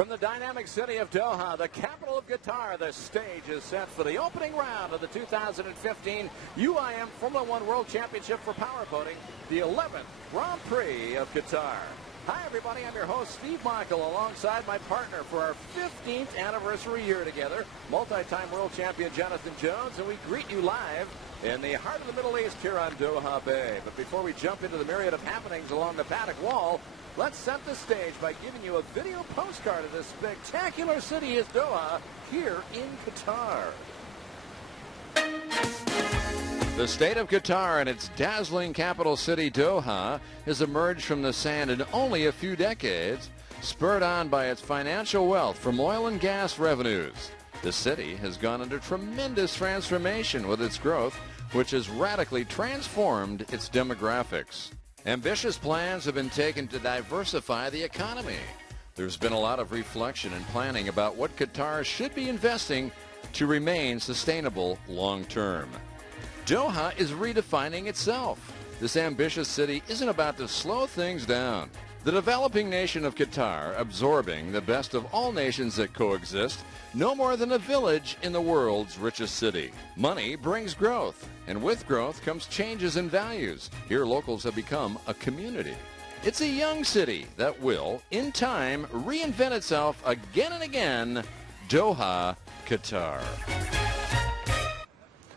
From the dynamic city of Doha, the capital of Qatar, the stage is set for the opening round of the 2015 UIM Formula One World Championship for powerboating, the 11th Grand Prix of Qatar. Hi, everybody. I'm your host, Steve Michael, alongside my partner for our 15th anniversary year together, multi-time world champion Jonathan Jones, and we greet you live in the heart of the Middle East here on Doha Bay. But before we jump into the myriad of happenings along the paddock wall, let's set the stage by giving you a video postcard of this spectacular city as Doha here in Qatar. The state of Qatar and its dazzling capital city Doha has emerged from the sand in only a few decades, spurred on by its financial wealth from oil and gas revenues. The city has gone under tremendous transformation with its growth, which has radically transformed its demographics. Ambitious plans have been taken to diversify the economy. There's been a lot of reflection and planning about what Qatar should be investing to remain sustainable long term. Doha is redefining itself. This ambitious city isn't about to slow things down. The developing nation of Qatar, absorbing the best of all nations that coexist, no more than a village in the world's richest city. Money brings growth, and with growth comes changes in values. Here locals have become a community. It's a young city that will, in time, reinvent itself again and again. Doha, Qatar.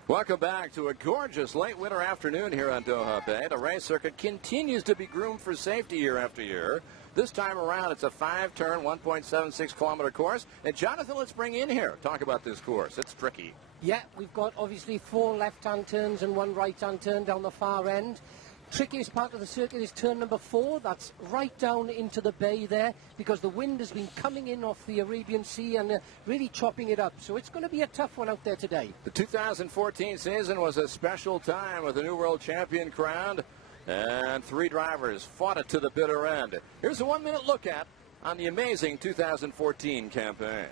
Welcome back to a gorgeous late winter afternoon here on Doha Bay. The race circuit continues to be groomed for safety year after year. This time around, it's a 5-turn, 1.76-kilometer course. And Jonathan, let's bring in here. Talk about this course. It's tricky. Yeah, we've got obviously 4 left-hand turns and 1 right-hand turn down the far end. Trickiest part of the circuit is turn number 4. That's right down into the bay there because the wind has been coming in off the Arabian Sea and really chopping it up. So it's going to be a tough one out there today. The 2014 season was a special time with a new world champion crowned, and 3 drivers fought it to the bitter end. Here's a 1-minute look at on the amazing 2014 campaign.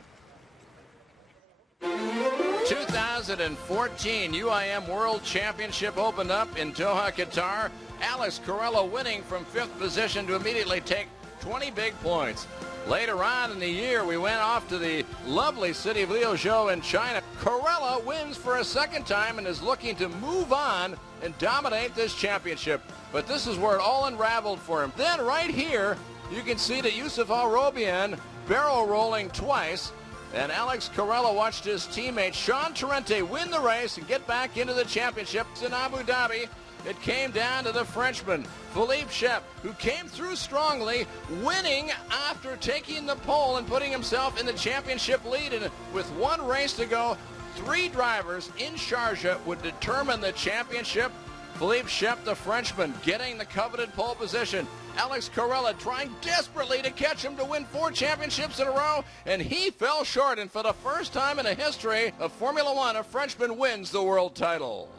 2014 UIM World Championship opened up in Doha, Qatar. Alex Carrello winning from 5th position to immediately take 20 big points. Later on in the year, we went off to the lovely city of Liuzhou in China. Carrello wins for a 2nd time and is looking to move on and dominate this championship. But this is where it all unraveled for him. Then right here, you can see that Yusuf Al-Robian barrel rolling twice. And Alex Carrello watched his teammate Sean Torrente win the race and get back into the championship. In Abu Dhabi, it came down to the Frenchman, Philippe Shep, who came through strongly, winning after taking the pole and putting himself in the championship lead. And with 1 race to go, 3 drivers in Sharjah would determine the championship. Philippe Shep, the Frenchman, getting the coveted pole position. Alex Carrello trying desperately to catch him to win 4 championships in a row, and he fell short. And for the first time in the history of Formula One, a Frenchman wins the world title.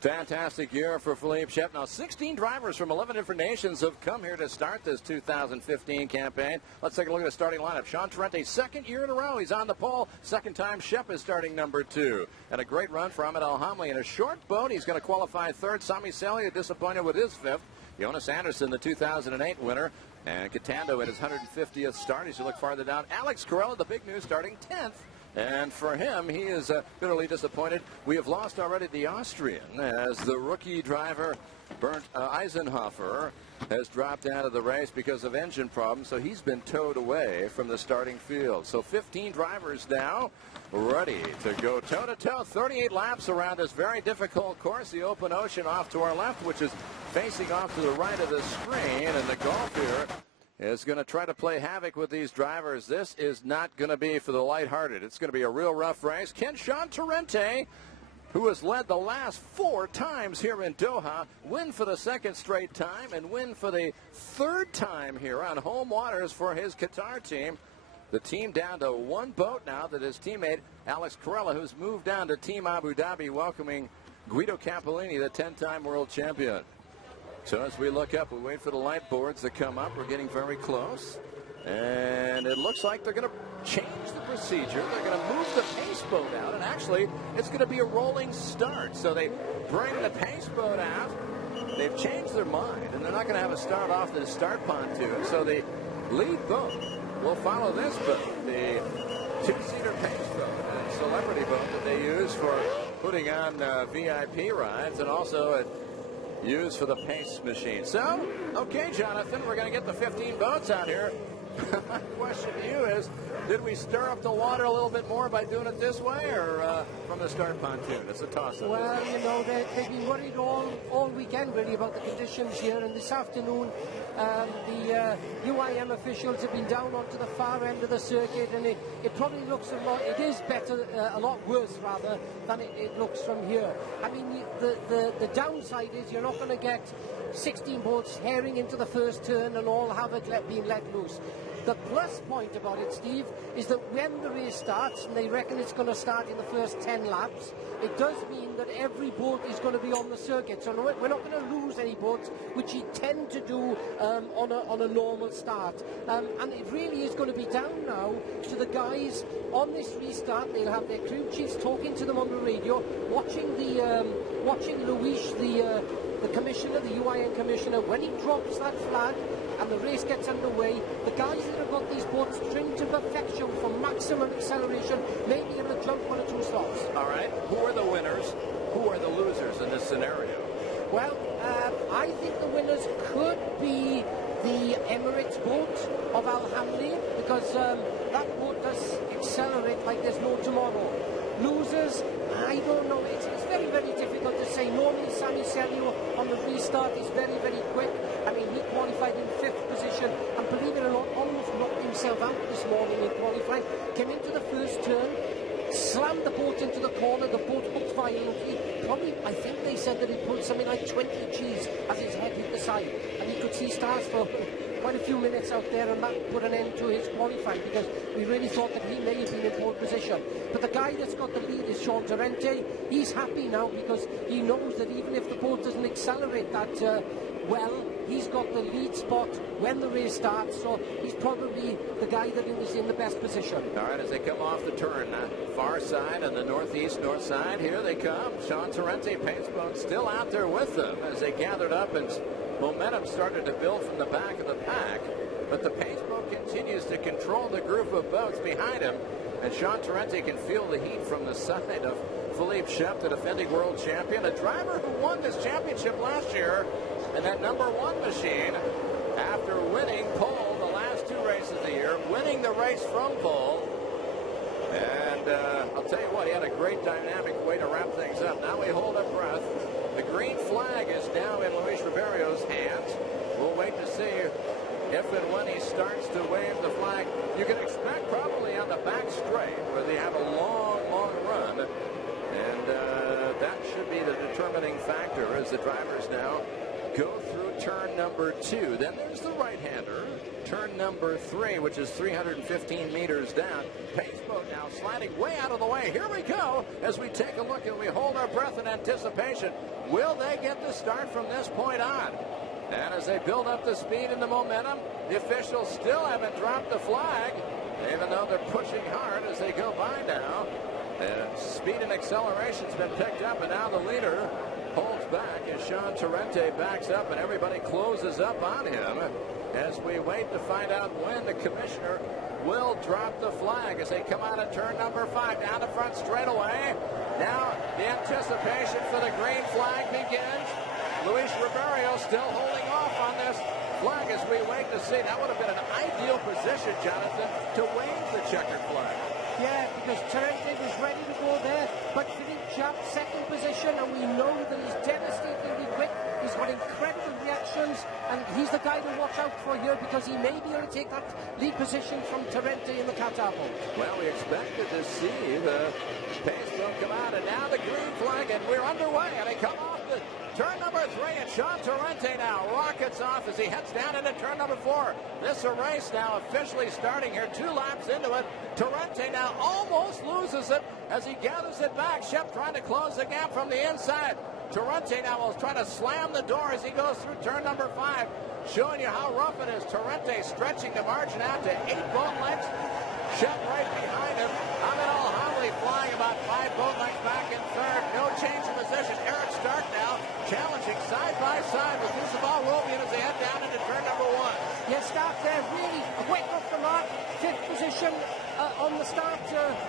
Fantastic year for Philippe Shep. Now, 16 drivers from 11 different nations have come here to start this 2015 campaign. Let's take a look at the starting lineup. Sean Torrente, 2nd year in a row. He's on the pole. 2nd time, Shep is starting number 2. And a great run for Ahmed Al-Hamli in a short boat. He's going to qualify 3rd. Sami Celia disappointed with his 5th. Jonas Anderson, the 2008 winner. And Catando in his 150th start. As you look farther down, Alex Carrello, the big news, starting 10th. And for him, he is bitterly disappointed. We have lost already the Austrian as the rookie driver, Bernd Eisenhofer, has dropped out of the race because of engine problems. So he's been towed away from the starting field. So 15 drivers now ready to go toe-to-toe. 38 laps around this very difficult course. The open ocean off to our left, which is facing off to the right of the screen. And the Gulf here is going to try to play havoc with these drivers. This is not going to be for the lighthearted. It's going to be a real rough race. Can Sean Torrente, who has led the last 4 times here in Doha, win for the 2nd straight time and win for the 3rd time here on home waters for his Qatar team? The team down to 1 boat now that his teammate Alex Carrello, who's moved down to Team Abu Dhabi, welcoming Guido Campolini, the 10-time world champion. So as we look up, we wait for the light boards to come up. We're getting very close. And it looks like they're going to change the procedure. They're going to move the pace boat out. And actually, it's going to be a rolling start. So they bring the pace boat out. They've changed their mind. And they're not going to have a start off the start pontoon. So the lead boat we'll follow this boat, the two-seater pace boat, a celebrity boat that they use for putting on VIP rides, and also used for the pace machine. So, okay, Jonathan, we're going to get the 15 boats out here. My question to you is, did we stir up the water a little bit more by doing it this way, or from the start pontoon? It's a toss-up. Well, you know, they've been worried all weekend, really, about the conditions here. And this afternoon, the UIM officials have been down onto the far end of the circuit, and it probably looks it is better, a lot worse, rather, than it looks from here. I mean, the downside is you're not going to get 16 boats herring into the first turn and all havoc being let loose. The plus point about it, Steve, is that when the race starts, and they reckon it's going to start in the first 10 laps, it does mean that every boat is going to be on the circuit. So we're not going to lose any boats, which you tend to do on a normal start. And it really is going to be down now to the guys on this restart. They'll have their crew chiefs talking to them on the radio, watching Luis, the commissioner, the UIN commissioner, when he drops that flag and the race gets underway. The guys that have got these boats trimmed to perfection for maximum acceleration may be able to jump 1 or 2 stops. All right. Who are the winners? Who are the losers in this scenario? Well, I think the winners could be the Emirates boat of Al Hamli, because that boat does accelerate like there's no tomorrow. Losers, I don't know. It's very, very difficult to say. Normally, Sami Sergio on the restart is very, very quick. I mean, he qualified in 5th position, and believe it or not, almost knocked himself out this morning in qualifying. Came into the first turn, slammed the boat into the corner. The boat hooked violently. Probably, I think they said that he pulled something like 20 Gs as his head hit the side, and he could see stars for quite a few minutes out there, and that put an end to his qualifying, because we really thought that he may have been in pole position. But the guy that's got the lead is Sean Torrente. He's happy now because he knows that even if the boat doesn't accelerate that well, he's got the lead spot when the race starts, so he's probably the guy that is in the best position. All right, as they come off the turn, far side and the north side, here they come. Sean Torrente pace boat still out there with them as they gathered up, and momentum started to build from the back of the pack, but the pace boat continues to control the group of boats behind him, and Sean Torrente can feel the heat from the side of Philippe Shep, the defending world champion, a driver who won this championship last year in that #1 machine after winning pole the last 2 races of the year, winning the race from pole. And I'll tell you what, he had a great dynamic way to wrap things up. Now we hold our breath. The green flag is now in Luis Ribeiro's hands. We'll wait to see if and when he starts to wave the flag. You can expect probably on the back straight, where they have a long, long run. And that should be the determining factor as the drivers now go through turn number 2. Then there's the right-hander. Turn number 3, which is 315 meters down. Pace boat now sliding way out of the way. Here we go as we take a look and we hold our breath in anticipation. Will they get the start from this point on? And as they build up the speed and the momentum, the officials still haven't dropped the flag, even though they're pushing hard as they go by now. And speed and acceleration's been picked up, and now the leader holds back as Sean Torrente backs up, and everybody closes up on him as we wait to find out when the commissioner will drop the flag as they come out of turn number 5 down the front straightaway. Now the anticipation for the green flag begins. Luis Ribeiro still holding off on this flag as we wait to see. That would have been an ideal position, Jonathan, to wave the checkered flag. Yeah, because Torrente was ready to go there, but Philippe Chap, 2nd position, and we know that he's devastatingly quick. He's got incredible reactions, and he's the guy to watch out for here, because he may be able to take that lead position from Torrente in the Qatar boat. Well, we expected to see the pace boat come out, and now the green flag, and we're underway, and they come off the turn number 3, and Sean Torrente now rockets off as he heads down into turn number 4. This race now officially starting here, 2 laps into it. Torrente now almost loses it as he gathers it back. Shep trying to close the gap from the inside. Torrente now will try to slam the door as he goes through turn number 5. Showing you how rough it is. Torrente stretching the margin out to 8 boat lengths. Shep right behind him. Ahmed Al-Hamli flying about 5 boat lengths back in 3rd. No change in position. Eric Stark now challenging side by side with Yusuf Al-Robian as they head down into turn number 1. Yeah, Stark there really quick off the mark. position on the start,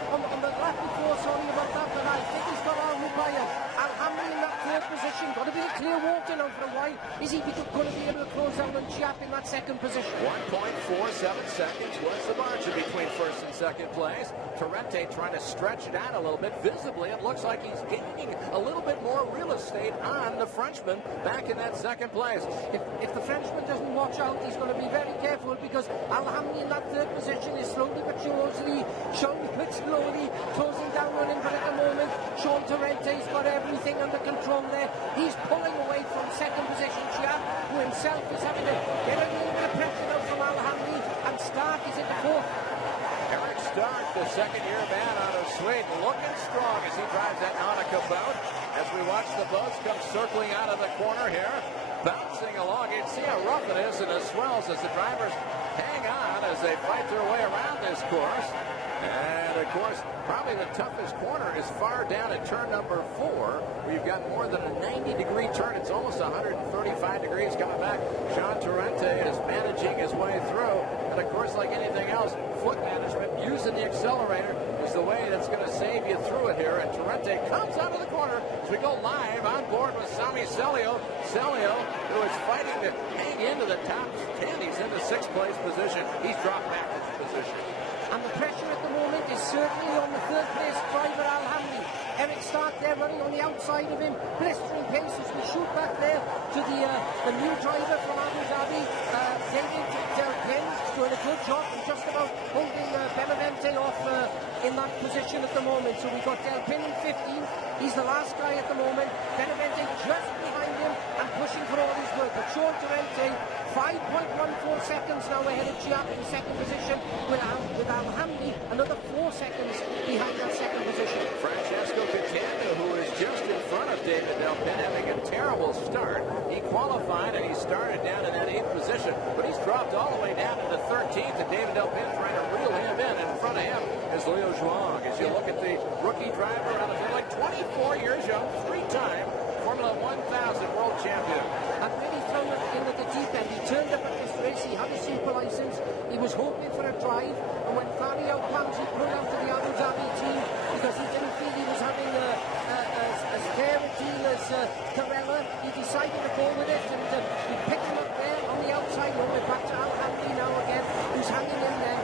on the lap before, sorry about that, but I think he's got Al-Mubayyan. Al-Hamli in that third position, got a bit of clear water now for a while. Is he going to be able to close down on Chiap in that second position? 1.47 seconds was the margin between first and second place. Torrente trying to stretch it out a little bit. Visibly, it looks like he's gaining a little bit more real estate on the Frenchman back in that second place. If the Frenchman doesn't watch out, he's going to be very careful, because Al-Hamli in that third position is slowly but surely, closing down on him, but at the moment, Sean Torrente's got everything under control there. He's pulling away from second position, Chiap, who himself is having to get a little bit of pressure out from Al-Hamli, and Stark is in the fourth. Eric Stark, the second-year man out of Sweden, looking strong as he drives that Nautica boat. As we watch the boats come circling out of the corner here, bouncing along. You can see how rough it is in the swells as the drivers hang on as they fight their way around this course. And, of course, probably the toughest corner is far down at turn number 4, where you've got more than a 90-degree turn. It's almost 135 degrees coming back. Sean Torrente is managing his way through. And, of course, like anything else, foot management, using the accelerator is the way that's going to save you through it here. And Torrente comes out of the corner as we go live on board with Sami Celio. Celio, who is fighting to hang into the top 10. He's in the 6th place position. He's dropped back to the position. And the pressure at the moment is certainly on the third place driver, Al-Hamli. Eric Stark there running on the outside of him, blistering pace as we shoot back there to the new driver from Abu Dhabi, David Delpin, doing a good job and just about holding Benavente off in that position at the moment. So we've got Delpin in 15th. He's the last guy at the moment. Benavente just behind him and pushing for all his work. But Sean Torrente, 5.14 seconds now ahead of Chiap in second position, with Al-Hamli another 4 seconds behind that second position. Francesco Catania, who is just in front of David Delpin, having a terrible start. He qualified and he started down in that 8th position, but he's dropped all the way down to the 13th, and David Delpin trying to reel him in. In front of him is Leo Zhuang. As you look at the rookie driver out of there, like 24 years young, 3-time Formula 1000 world champion. And really thrown it in at the deep end. He turned up at this race, he had a super license, he was hoping for a drive, and when Fabio Panzi pulled out to the Abu Dhabi team because he didn't feel he was having as fair a deal as Carella, he decided to go with it, and he picked him up there on the outside. We're back to Al-Hamli now again, who's hanging in there.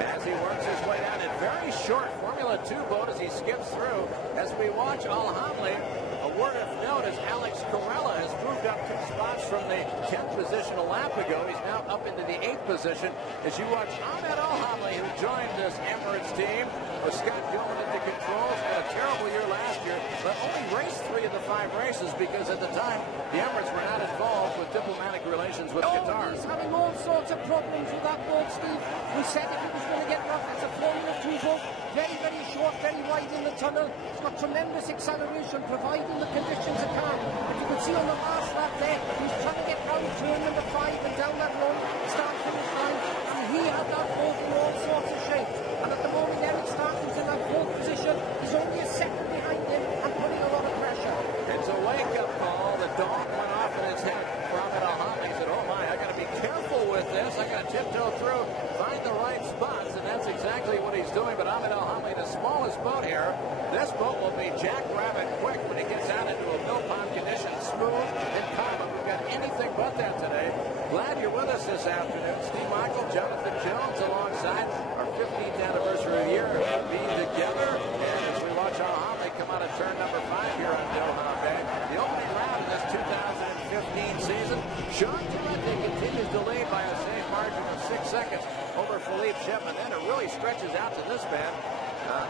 As he works his way down in very short Formula 2 boat as he skips through, as we watch Al-Hamli, a word of note is Alex Carella has moved up 2 spots from the 10th position a lap ago. He's now up into the 8th position. As you watch Ahmed Al-Hamli, who joined this Emirates team with Scott Gilman at the controls, had a terrible year last year, but only raced 3 of the 5 races because at the time the Emirates were not involved with diplomatic relations with Qatar. He's having all sorts of problems with that boat, Steve. We said if it was going to get rough, it's a Formula 2 boat, very, very short, very wide in the tunnel. It's got tremendous acceleration, providing the conditions are calm. But you can see on the last lap there, he's trying to get round turn number 5 and down that long start finish line, and he had that boat in all sorts of shape. And at the moment, Eric Stark is in that 4th position. He's only a second behind him and putting a lot of pressure. It's a wake-up call. The dog went off in his head for Ahmed Al-Hamli. He said, oh my, I got to be careful with this. I got to tiptoe through, find the right spots, and that's exactly what he's doing. But Ahmed Al-Hamli, the smallest boat here, this boat will be jackrabbit quick when it gets out into a mill pond condition, smooth and calm. And we've got anything but that today. Glad you're with us this afternoon. Steve Michael, Jonathan Jones alongside our 15th anniversary year being together. And as we watch Al-Hamli come out of turn number 5 here on Doha Bay, the opening round of this 2015 season, Sean Torrente continues to lead by a safe margin of 6 seconds over Philippe Shipman. Then it really stretches out to this man,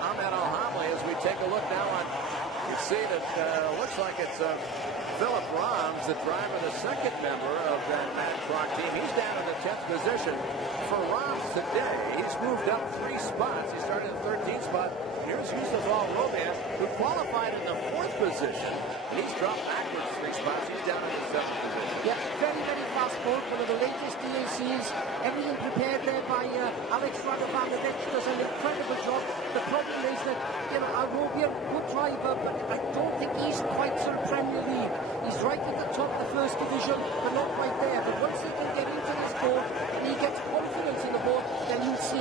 Ahmed Al-Hamli, as we take a look now on, you see that looks like it's Philip Rams, the driver, the second member of that Matt Kroc team. He's down in the 10th position. For Rams today, he's moved up 3 spots. He started in the 13th spot. Here's Yusuval Roman, who qualified in the 4th position. He's dropped backwards 3 spots. He's down in the 7th position. Yeah, very, very fast boat. One of the latest DACs. Everything prepared there by Alex Radovanovic. Does an incredible job. The problem is that, you know, Alrobian, good driver, but I don't think he's quite sort of Premier League. He's right at the top of the 1st division, but not quite there. But once he can get into this boat and he gets confidence in the boat, then you'll see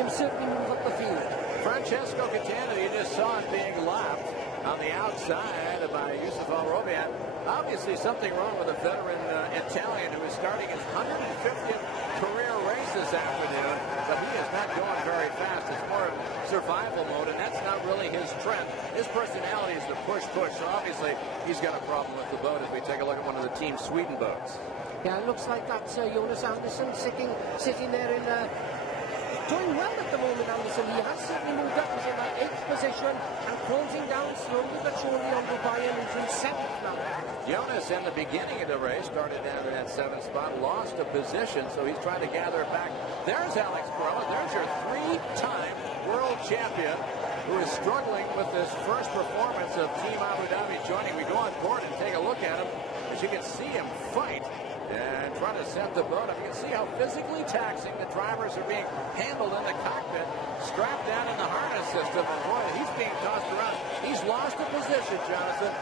Francesco Catania, you just saw it being lapped on the outside by Yusuf Al-Robian. Obviously something wrong with a veteran Italian who is starting his 150th career race this afternoon, but he is not going very fast. It's more survival mode, and that's not really his trend. His personality is to push. So obviously he's got a problem with the boat as we take a look at one of the Team Sweden boats. Yeah, it looks like that's Jonas Andersson sitting there in doing well at the moment. Andersson, he has certainly moved up. He's in that 8th position and closing down slowly but surely on Dubai, and he's in 7th now. Jonas in the beginning of the race started down in that 7th spot, lost a position, so he's trying to gather it back. There's Alex Corella. There's your 3-time world champion who is struggling with this first performance of Team Abu Dhabi joining. We go on board and take a look at him. As you can see him fight and trying to set the boat up. You can see how physically taxing the drivers are being handled in the cockpit, strapped down in the harness system. And boy, he's being tossed around. He's lost a position, Jonathan.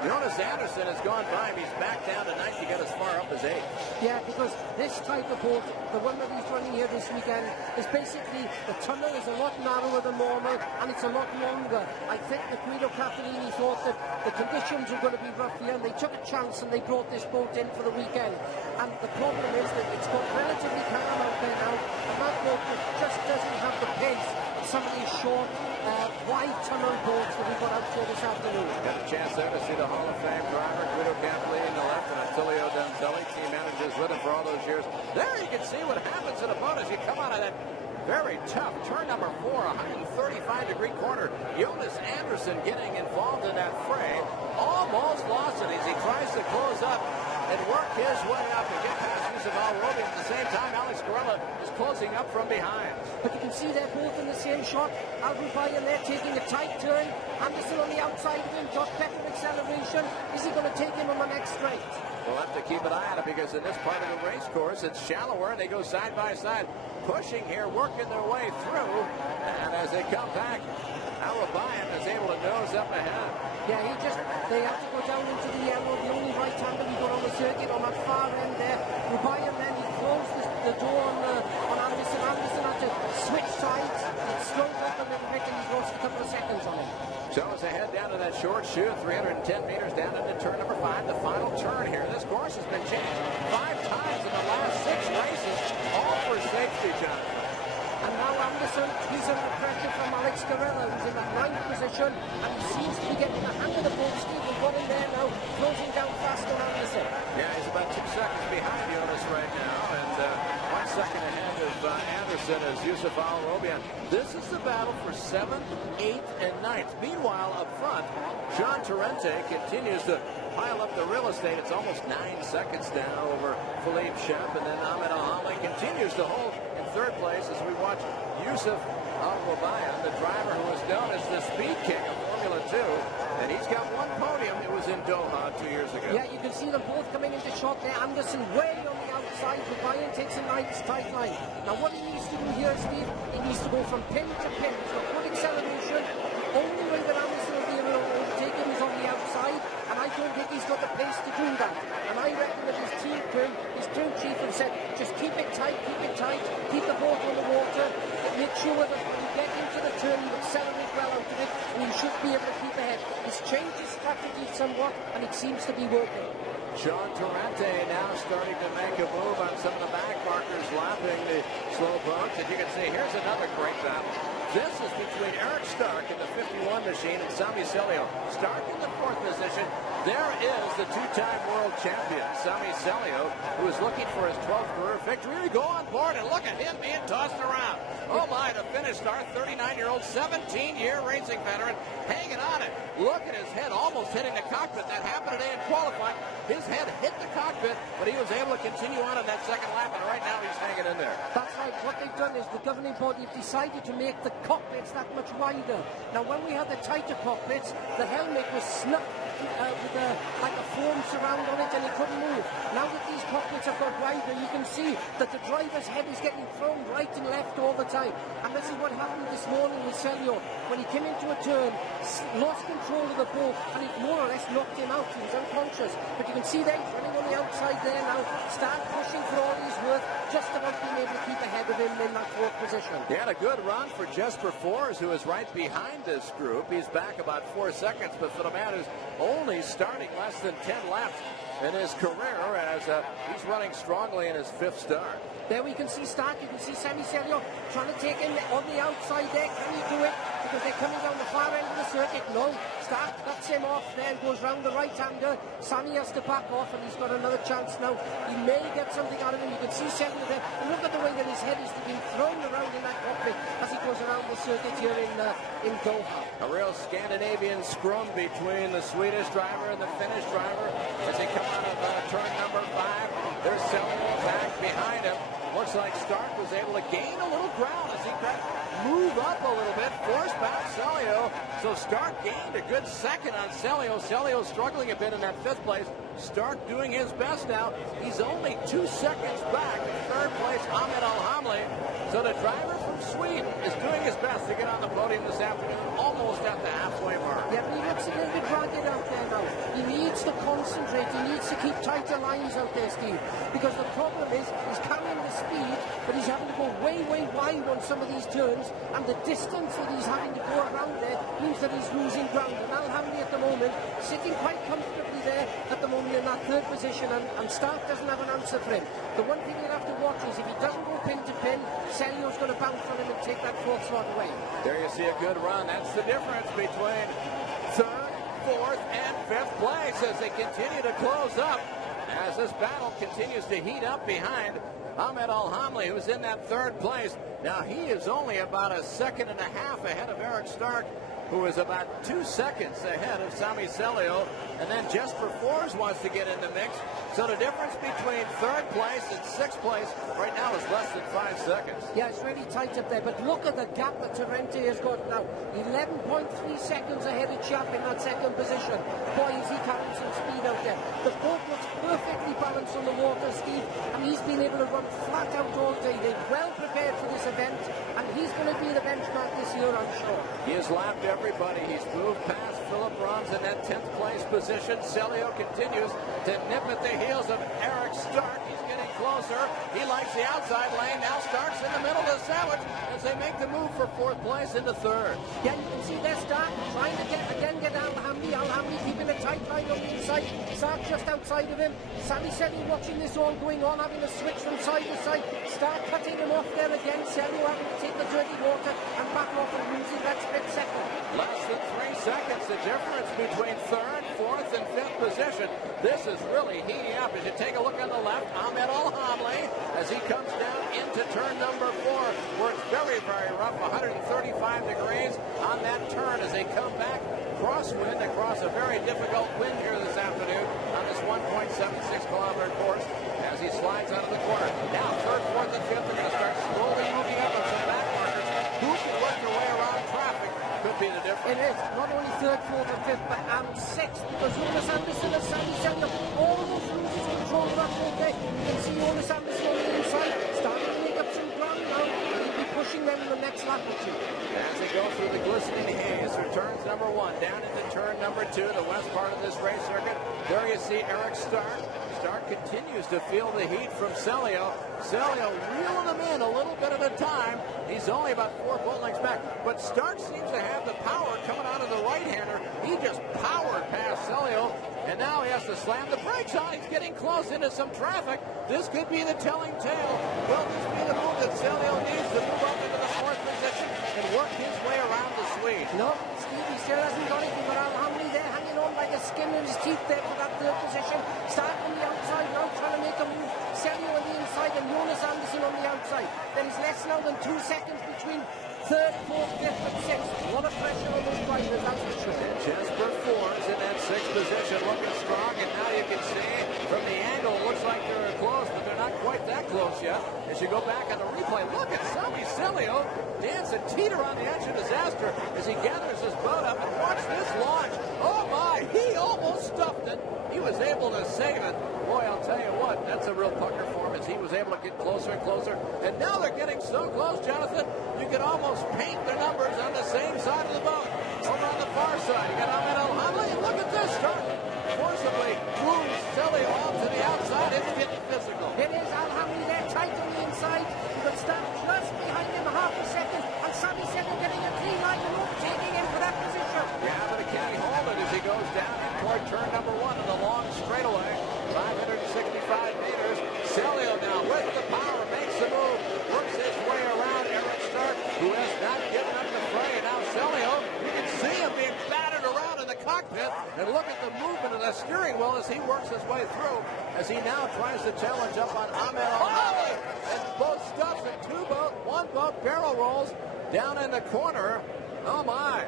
Jonas Andersson has gone by him. He's back down to 9th. He got as far up as 8th. Yeah, because this type of boat, the one that he's running here this weekend, is basically the tunnel is a lot narrower than normal and it's a lot longer. I think the Guido Cappellini thought that the conditions were going to be rough here, and they took a chance and they brought this boat in for the weekend. And the problem is that it's got relatively calm out there now, and that boat just doesn't have the pace of some of these short, wide tunnel boats that we've got out here this afternoon. Got a chance there to see the Hall of Fame driver, Guido Cappellini in the left, and Attilio Donzelli, team managers with him for all those years. There you can see what happens in a boat as you come out of that very tough turn number 4, 135-degree corner. Jonas Andersson getting involved in that fray, almost lost it as he tries to close up and work his way up and get past Yusuf Al-Robian. At the same time, Alex Corella is closing up from behind. But you can see they're both in the same shot. Al-Rubayan there taking a tight turn. Andersson on the outside of him, got better acceleration. Is he going to take him on the next straight? We'll have to keep an eye on it because in this part of the race course, it's shallower. They go side by side, pushing here, working their way through. And as they come back, Al-Rubayan is able to nose up ahead. Yeah, they have to go down into the yellow. The only right-hander we got on the circuit on that far end there. Rubayan then, he closed the door on Andersson. Andersson had to switch sides. It slowed up a little bit and he lost a couple of seconds on him. So as they head down to that short chute, 310 meters down into turn number 5, the final turn here. This course has been changed 5 times in the last 6 races, all for safety, John. And now Andersson, he's under pressure from Alex Corella, who's in the 9th position, and he seems to be getting the hand of the boat. Stephen got in there now, closing down fast on Andersson. Yeah, he's about 2 seconds behind Jonas right now, and 1 second ahead of Andersson is Yusuf Al-Robian. This is the battle for 7th, 8th, and 9th. Meanwhile, up front, John Torrente continues to pile up the real estate. It's almost 9 seconds now over Philippe Shep, and then Ahmed Al-Hamli continues to hold in 3rd place as we watch Yusuf Al-Robian, the driver who is known as the Speed King of Formula 2, and he's got 1 podium. It was in Doha 2 years ago. Yeah, you can see them both coming into shot there. Andersson way on the outside. Robian takes a nice tight line. Now what he needs to do here, Steve, he needs to go from pin to pin. He's got good acceleration. The only way that Andersson will be able to overtake him is on the outside, and I don't think he's got the pace to do that. And I reckon that his team chief has said, just keep it tight, keep the boat on the water, make sure that when you get into the turn, you accelerate well out of it, and you should be able to keep ahead. He's changed his strategy somewhat, and it seems to be working. Sean Torrente now starting to make a move on some of the back markers, lapping the slow boats. As you can see, here's another great battle. This is between Eric Stark in the 51 machine and Sami Celio. Stark in the 4th position. There is the 2-time world champion, Sami Celio, who is looking for his 12th career victory. We go on board and look at him being tossed around. Oh my, the Finnish star, 39-year-old, 17-year racing veteran, hanging on it. Look at his head almost hitting the cockpit. That happened today in qualifying. His head hit the cockpit, but he was able to continue on in that 2nd lap, and right now he's hanging in there. That's right. What they've done is the governing body have decided to make the cockpits that much wider. Now, when we had the tighter cockpits, the helmet was snuck with like a foam surround on it, and he couldn't move. Now that these cockpits have got wider, you can see that the driver's head is getting thrown right and left all the time. And this is what happened this morning with Celio. When he came into a turn, lost control of the boat, and it more or less knocked him out. He was unconscious. But you can see there, he's running on the outside there now, start pushing for all he's worth, just about being able to keep ahead of him. him in that fourth position. He had a good run for Jesper Fors, who is right behind this group. He's back about 4 seconds, but for the man who's only starting less than 10 laps in his career, as he's running strongly in his fifth start. There we can see Stark, you can see Sammy Selio trying to take him on the outside there. Can he do it? Because they're coming down the far end of the circuit. No, Stark cuts him off there, goes round the right-hander. Sammy has to back off, and he's got another chance now. He may get something out of him. You can see Selio there. And look at the way that his head is being thrown around in that cockpit as he goes around the circuit here in Doha. A real Scandinavian scrum between the Swedish driver and the Finnish driver as they come out of turn number 5. There's Selio back behind him. Looks like Stark was able to gain a little ground as he could move up a little bit, force back Selio. So Stark gained a good second on Selio. Selio struggling a bit in that fifth place. Stark doing his best now. He's only 2 seconds back in third place, Ahmed Alhamli. So the driver from Sweden is doing his best to get on the podium this afternoon, almost at the halfway mark. Yeah, but he looks a little bit ragged out there now. He needs to concentrate. He needs to keep tighter lines out there, Steve. Because the problem is, he's carrying the speed, but he's having to go way, way wide on some of these turns, and the distance that he's having to go around there means that he's losing ground. And Alhamli at the moment, sitting quite comfortably there at the moment in that third position, and Stark doesn't have an answer for him. The one thing you'll have to watch is if he doesn't go pin to pin, Selio's going to bounce on him and take that fourth slot away. There you see a good run. That's the difference between third, fourth, and fifth place as they continue to close up. As this battle continues to heat up behind Ahmed Alhamli, who's in that third place. Now, he is only about a second and a half ahead of Eric Stark, who is about 2 seconds ahead of Sami Selio. And then Jesper Fors wants to get in the mix. So the difference between third place and sixth place right now is less than 5 seconds. Yeah, it's really tight up there. But look at the gap that Torrente has got now. 11.3 seconds ahead of Chap in that second position. Boy, is he carrying some speed out there. The boat looks perfectly balanced on the water, Steve. And he's been able to run flat out all day. They're well prepared for this event. And he's going to be the benchmark this year, I'm sure. He has lapped everybody. He's moved past Philip Brons in that 10th place position. Selio continues to nip at the heels of Eric Stark. He's getting closer. He likes the outside lane. Now Stark's in the middle of the sandwich as they make the move for fourth place into third. Yeah, you can see there Stark trying to get Alhamli. Alhamli keeping a tight line on the inside. Stark just outside of him. Sami Selio watching this all going on, having a switch from side to side. Stark cutting him off there again. Selio having to take the dirty water and back off and losing that split second. Less than 3 seconds, the difference between third, fourth, and fifth position. This is really heating up. As you take a look on the left, Ahmed Alhamli, as he comes down into turn number 4, where it's very, very rough, 135 degrees on that turn as they come back crosswind across a very difficult wind here this afternoon on this 1.76-kilometer course as he slides out of the corner. Now, third, fourth, and fifth are going to start slowly moving up on some back markers. Who can work their way around traffic could be the difference. It is. Not only third, fourth, and fifth, but sixth, because Jonas Anderson and Sami Selio almost loses control of that whole day. You can see Jonas Anderson on the inside, starting to make up some ground now, and he'll be pushing them in the next lap or two. As they go through the glistening haze, returns number 1 down into turn number 2, the west part of this race circuit. There you see Eric Stark. Stark continues to feel the heat from Selio. Selio reeling him in a little bit at a time. He's only about 4 boat lengths back, but Stark seems to have the power coming out of the right-hander. He just powered past Selio, and now he has to slam the brakes on. He's getting close into some traffic. This could be the telling tale. Will this be the move that Selio needs to move up into the fourth position and work his way around the Swede? No, Steve, he still hasn't got it. We've got Alhamli there hanging on like a skin in his teeth there for that third position. Stark on the outside now trying to make a move. Selio on the inside and Jonas Anderson on the outside. There is less now than 2 seconds between third, fourth, fifth, and sixth. A lot of pressure on those drivers, that's for sure. And Jesper Fors in that sixth position looking strong, and now you can see from the angle, it looks like they're close, but they're not quite that close yet. As you go back on the replay, look at Sami Selio dance and teeter on the edge of disaster as he gathers his boat up, and watch this launch. Oh my, he almost stuffed it. He was able to save it. Boy, I'll tell you what, that's a real pucker for him as he was able to get closer and closer. And now they're getting so close, Jonathan, you can almost paint their numbers on the same side of the boat. Over on the far side, you got Ahmed Alhamli, and look at this, Stark forcibly moves Selio off to the outside. It's getting physical. It is Alhamli there, tight on the inside, but Stark just as he works his way through, as he now tries to challenge up on Ahmed Al-Hadi. And both stuffs and two boat, one boat barrel rolls down in the corner. Oh, my.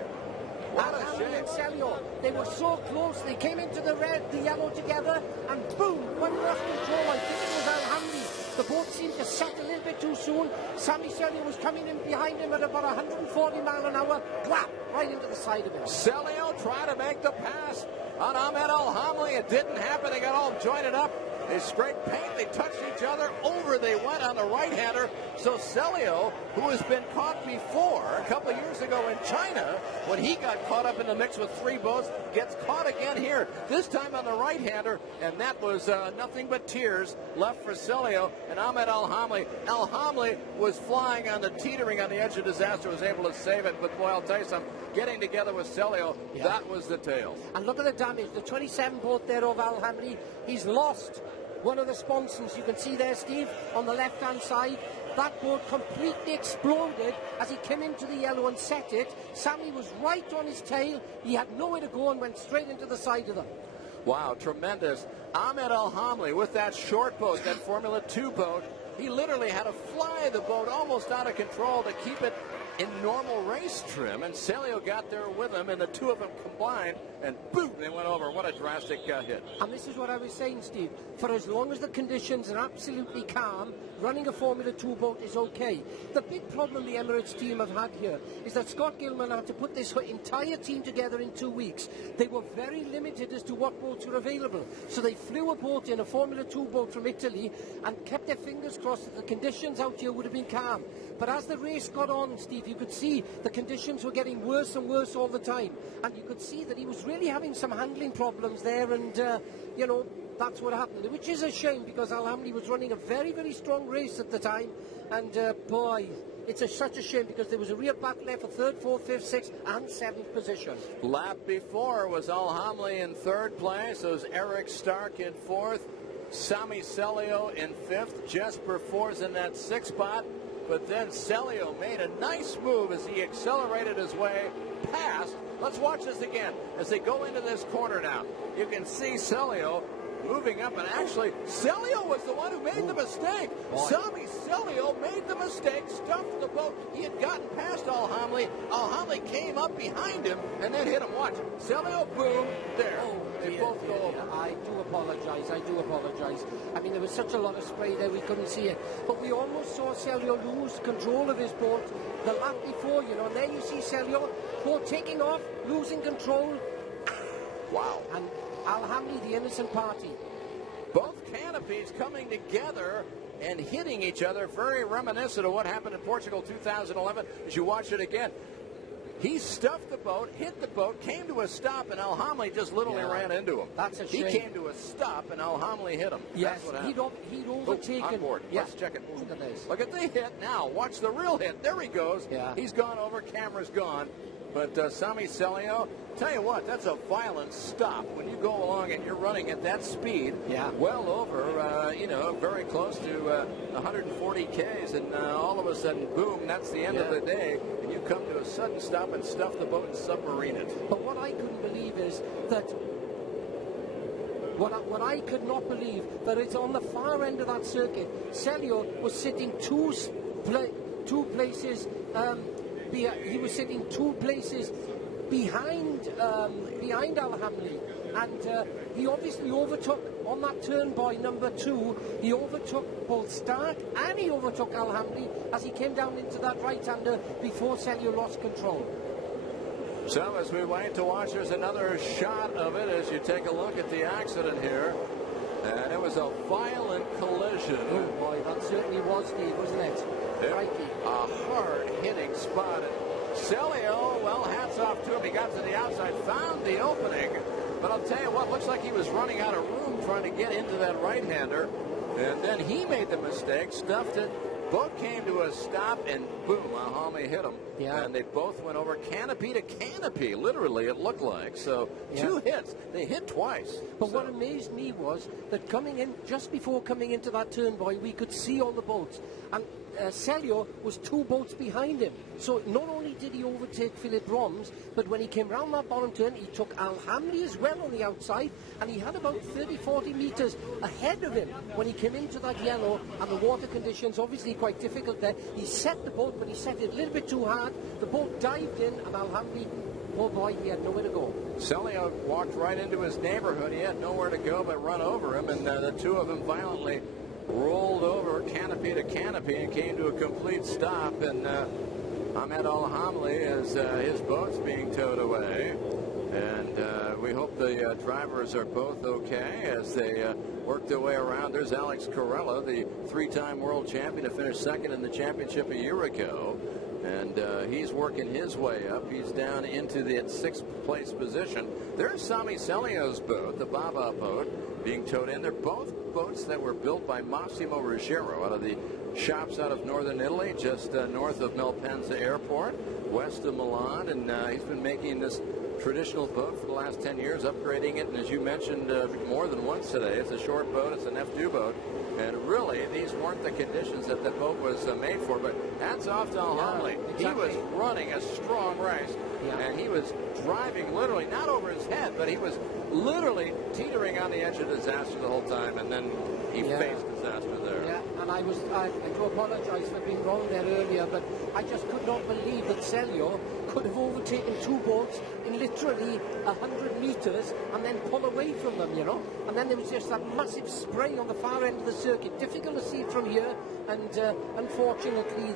What a shame. And Celio, they were so close. They came into the red, the yellow together, and boom, when he lost control, I think it was Al-Hamdi. The boat seemed to set a little bit too soon. Sammy Celio was coming in behind him at about 140 miles an hour. Whap! Right into the side of him. Celio tried to make the pass on Ahmed Al-Hamli. It didn't happen. They got all jointed up. They scraped paint. They touched each other. Over they went on the right-hander. So Celio, who has been caught before a couple of years ago in China, when he got caught up in the mix with three boats, gets caught again here. This time on the right-hander, and that was nothing but tears left for Celio and Ahmed Al-Hamli. Al-Hamli was flying on the teetering on the edge of disaster, was able to save it. But boy, I'll tell you something, getting together with Celio, that was the tale. And look at the damage. The 27 boat there of Al-Hamli, he's lost one of the sponsons. You can see there, Steve, on the left-hand side. That boat completely exploded as he came into the yellow and set it. Sammy was right on his tail. He had nowhere to go and went straight into the side of them. Wow, tremendous. Ahmed Al-Hamli with that short boat, that Formula 2 boat, he literally had to fly the boat almost out of control to keep it in normal race trim, and Celio got there with him, and the two of them combined, and boom, they went over. What a drastic hit. And this is what I was saying, Steve. For as long as the conditions are absolutely calm, running a Formula 2 boat is okay. The big problem the Emirates team have had here is that Scott Gilman had to put this entire team together in 2 weeks. They were very limited as to what boats were available. So they flew a boat in, a Formula 2 boat from Italy, and kept their fingers crossed that the conditions out here would have been calm. But as the race got on, Steve, you could see the conditions were getting worse and worse all the time. And you could see that he was really having some handling problems there, and, you know, that's what happened, which is a shame because Al-Hamli was running a very, very strong race at the time. And, boy, it's such a shame because there was a real battle there for third, fourth, fifth, sixth, and seventh position. Lap before was Al-Hamli in third place. It was Eric Stark in fourth. Sami Celio in fifth. Jesper Fors in that sixth spot. But then Celio made a nice move as he accelerated his way past. Let's watch this again as they go into this corner now. You can see Celio moving up, and actually Celio was the one who made the mistake. Sami Celio made the mistake, stuffed the boat. He had gotten past Al-Hamli. Al-Hamli came up behind him and then hit him. Watch. Celio, boom, there. They both go over. I do apologize. I mean, there was such a lot of spray there, we couldn't see it. But we almost saw Celio lose control of his boat the lap before, you know. And there you see Celio, boat taking off, losing control. Wow. And Al-Hamli, the innocent party. Both canopies coming together and hitting each other, very reminiscent of what happened in Portugal 2011 as you watch it again. He stuffed the boat, hit the boat, came to a stop, and Al-Hamli just literally ran into him. That's a shame. He came to a stop, and Al-Hamli hit him. Yes, that's what happened. he'd overtaken. On board. Yeah. Let's check it. Look at this. Look at the hit now. Watch the real hit. There he goes. Yeah. He's gone over. Camera's gone. But Sami Celio, tell you what, that's a violent stop when you go along and you're running at that speed. Yeah. Well over, you know, very close to 140 Ks, and all of a sudden, boom, that's the end of the day, and you come to a sudden stop and stuff the boat and submarine it. But what I couldn't believe is that what I could not believe that it's on the far end of that circuit. Celio was sitting two places. He was sitting two places behind Al-Hamli, and he obviously overtook on that turn by number 2. He overtook both Stark and he overtook Al-Hamli as he came down into that right-hander before Celio lost control. So as we wait to watch, there's another shot of it as you take a look at the accident here. And it was a violent collision. Oh boy, that certainly was, Steve, wasn't it? A hard-hitting spot. Celio, well, hats off to him. He got to the outside, found the opening. But I'll tell you what, looks like he was running out of room trying to get into that right-hander. And then he made the mistake, stuffed it. Boat came to a stop, and boom, Al-Hamli hit him. Yeah. And they both went over canopy to canopy, literally, it looked like. So two hits. They hit twice. But what amazed me was that coming in, just before coming into that turn, boy, we could see all the boats. And Celio was 2 boats behind him. So not only did he overtake Philip Roms, but when he came round that bottom turn, he took Al Hamli as well on the outside, and he had about 30, 40 metres ahead of him when he came into that yellow, and the water conditions obviously quite difficult there. He set the boat, but he set it a little bit too hard. The boat dived in, and Al Hamli, oh boy, he had nowhere to go. Celio walked right into his neighborhood. He had nowhere to go but run over him, and the two of them violently rolled over canopy to canopy and came to a complete stop. And Ahmed Al Hamli is his boat's being towed away. And we hope the drivers are both okay as they work their way around. There's Alex Corella, the 3-time world champion, who finished second in the championship a year ago. And he's working his way up. He's down into the 6th place position. There's Sami Celio's boat, the Baba boat, being towed in. They're both boats that were built by Massimo Ruggiero out of the shops out of northern Italy, just north of Malpensa Airport, west of Milan. And he's been making this traditional boat for the last 10 years, upgrading it. And as you mentioned more than once today, it's a short boat. It's an F2 boat. And really, these weren't the conditions that the boat was made for. But hats off to Al Hamli. Exactly. He was running a strong race. And he was driving literally, not over his head, but he was literally teetering on the edge of disaster the whole time. And then he faced disaster there. Yeah, and I do apologise for being wrong there earlier, but I just could not believe that Celio could have overtaken 2 boats in literally 100 metres and then pull away from them, you know. And then there was just that massive spray on the far end of the circuit. Difficult to see it from here, and unfortunately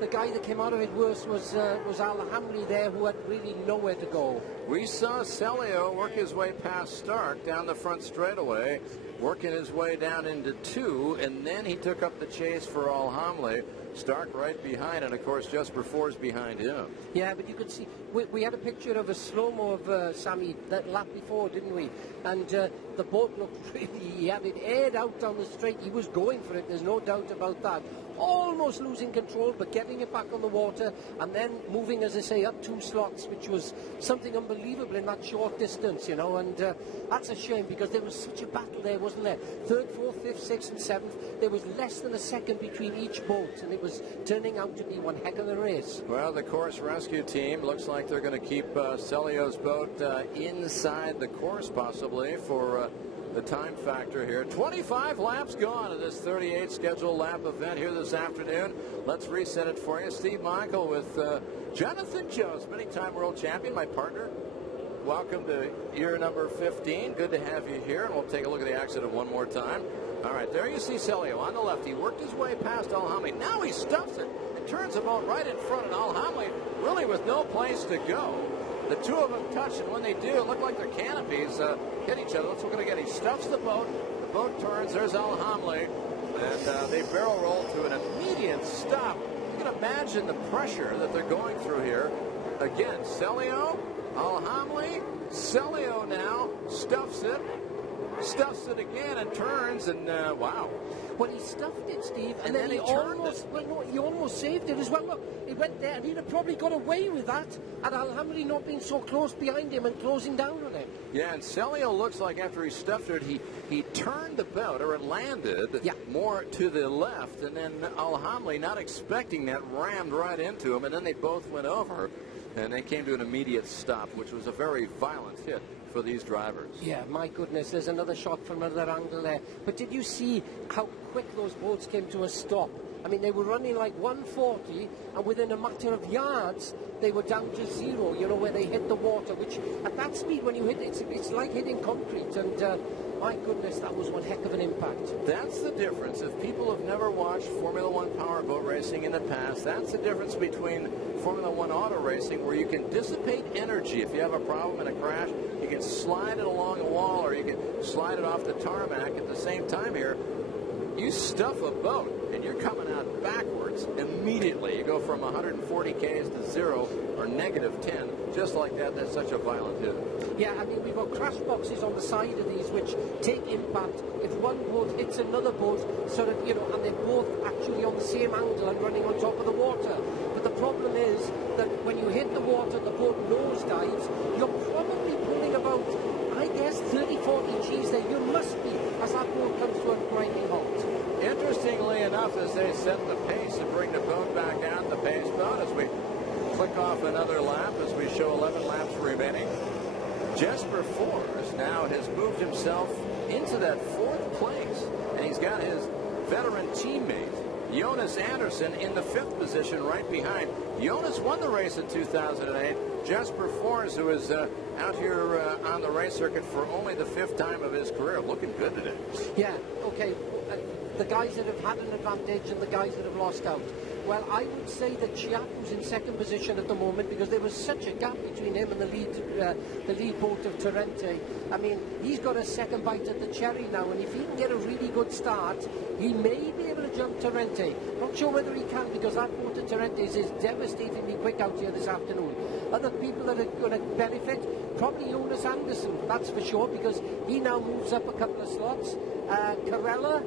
the guy that came out of it worse was Al Hamli there, who had really nowhere to go. We saw Celio work his way past Stark down the front straightaway, working his way down into 2, and then he took up the chase for Al Hamli. Stark right behind, and of course Jasper Forbes behind him. Yeah, but you could see, we had a picture of a slow-mo of Sammy that lap before, didn't we? And the boat looked really, he had it aired out down the straight. He was going for it, there's no doubt about that. Almost losing control, but getting it back on the water, and then moving, as I say, up 2 slots, which was something unbelievable in that short distance, you know. And that's a shame, because there was such a battle there, wasn't there? 3rd, 4th, 5th, 6th and 7th. There was less than a second between each boat, and it was turning out to be one heck of a race. Well, the course rescue team looks like they're going to keep Celio's boat inside the course, possibly, for the time factor here. 25 laps gone in this 38 scheduled lap event here this afternoon. Let's reset it for you. Steve Michael with Jonathan Jones, many-time world champion, my partner. Welcome to year number 15. Good to have you here, and we'll take a look at the accident one more time. All right, there you see Celio on the left. He worked his way past Al Hamli. Now he stuffs it and turns the boat right in front of Al Hamli, really with no place to go. The two of them touch, and when they do, it looked like their canopies hit each other. Let's look at it again. He stuffs the boat turns. There's Al Hamli, and they barrel roll to an immediate stop. You can imagine the pressure that they're going through here. Again, Celio, Al Hamli, Celio now stuffs it again and turns, and wow. Well, he stuffed it, Steve, and then he turned almost, well, no, he almost saved it as well. Look, he went there, and he'd have probably got away with that had Al Hamli not been so close behind him and closing down on him. Yeah, and Celio looks like after he stuffed it, he turned the boat, or it landed more to the left, and then Al Hamli, not expecting that, rammed right into him, and then they both went over, and they came to an immediate stop, which was a very violent hit for these drivers. Yeah, my goodness, there's another shot from another angle there. But did you see how quick those boats came to a stop? I mean, they were running like 140, and within a matter of yards, they were down to 0, you know, where they hit the water, which at that speed, when you hit it, it's like hitting concrete, and my goodness, that was one heck of an impact. That's the difference. If people have never watched Formula One powerboat racing in the past, that's the difference between Formula One auto racing, where you can dissipate energy. If you have a problem in a crash, you can slide it along a wall, or you can slide it off the tarmac. At the same time here, you stuff a boat, and you're coming out backwards immediately. You go from 140 Ks to 0 or -10, just like that. That's such a violent hit. Yeah, I mean, we've got crash boxes on the side of these which take impact. If one boat hits another boat, sort of, you know, and they're both actually on the same angle and running on top of the water. But the problem is that when you hit the water, the boat nosedives, you're probably pulling about, I guess, 30, 40 Gs there. You must be, as that boat comes to a grinding halt. Interestingly enough, as they set the pace and bring the boat back on the pace boat, as we click off another lap, as we show 11 laps remaining, Jesper Fors now has moved himself into that 4th place, and he's got his veteran teammate Jonas Andersen in the 5th position right behind. Jonas won the race in 2008. Jesper Fors, who is out here on the race circuit for only the 5th time of his career, looking good today. Yeah, okay. The guys that have had an advantage and the guys that have lost out. Well, I would say that Chiap, who's in 2nd position at the moment, because there was such a gap between him and the lead boat of Torrente. I mean, he's got a second bite at the cherry now, and if he can get a really good start, he may be able to jump Torrente. Not sure whether he can, because that boat at Torrente is devastatingly quick out here this afternoon. Other people that are going to benefit, probably Jonas Andersen, that's for sure, because he now moves up a couple of slots. Carella,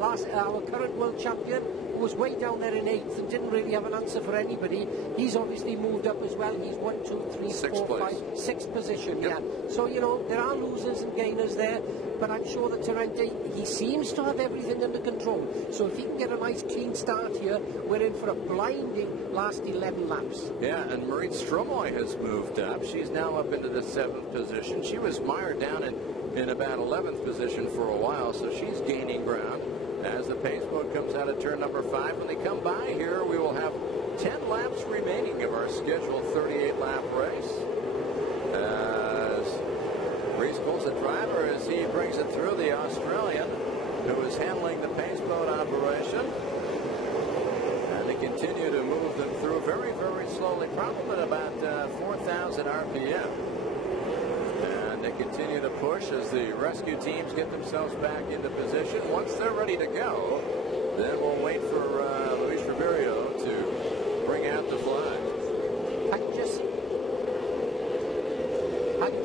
our current world champion, who was way down there in 8th and didn't really have an answer for anybody. He's obviously moved up as well. He's 1, 2, 3, 4, 5, 6th position. Yep. Yeah. So, you know, there are losers and gainers there, but I'm sure that Torrente, he seems to have everything under control. So if he can get a nice clean start here, we're in for a blinding last 11 laps. Yeah, and Marit Stromoy has moved up. She's now up into the 7th position. She was mired down in about 11th position for a while, so she's gaining ground as the pace boat comes out of turn number 5. When they come by here, we will have 10 laps remaining of our scheduled 38-lap race. As Reese pulls the driver as he brings it through, the Australian who is handling the pace boat operation. And they continue to move them through very, very slowly, probably at about 4,000 RPM. And they continue to push as the rescue teams get themselves back into position. Once they're ready to go, then we'll wait for Luis Ribeiro to bring out the flag. I can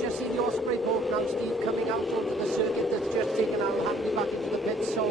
just see the Osprey boat now, Steve, coming out onto the circuit that's just taken our Hanley back into the pit. So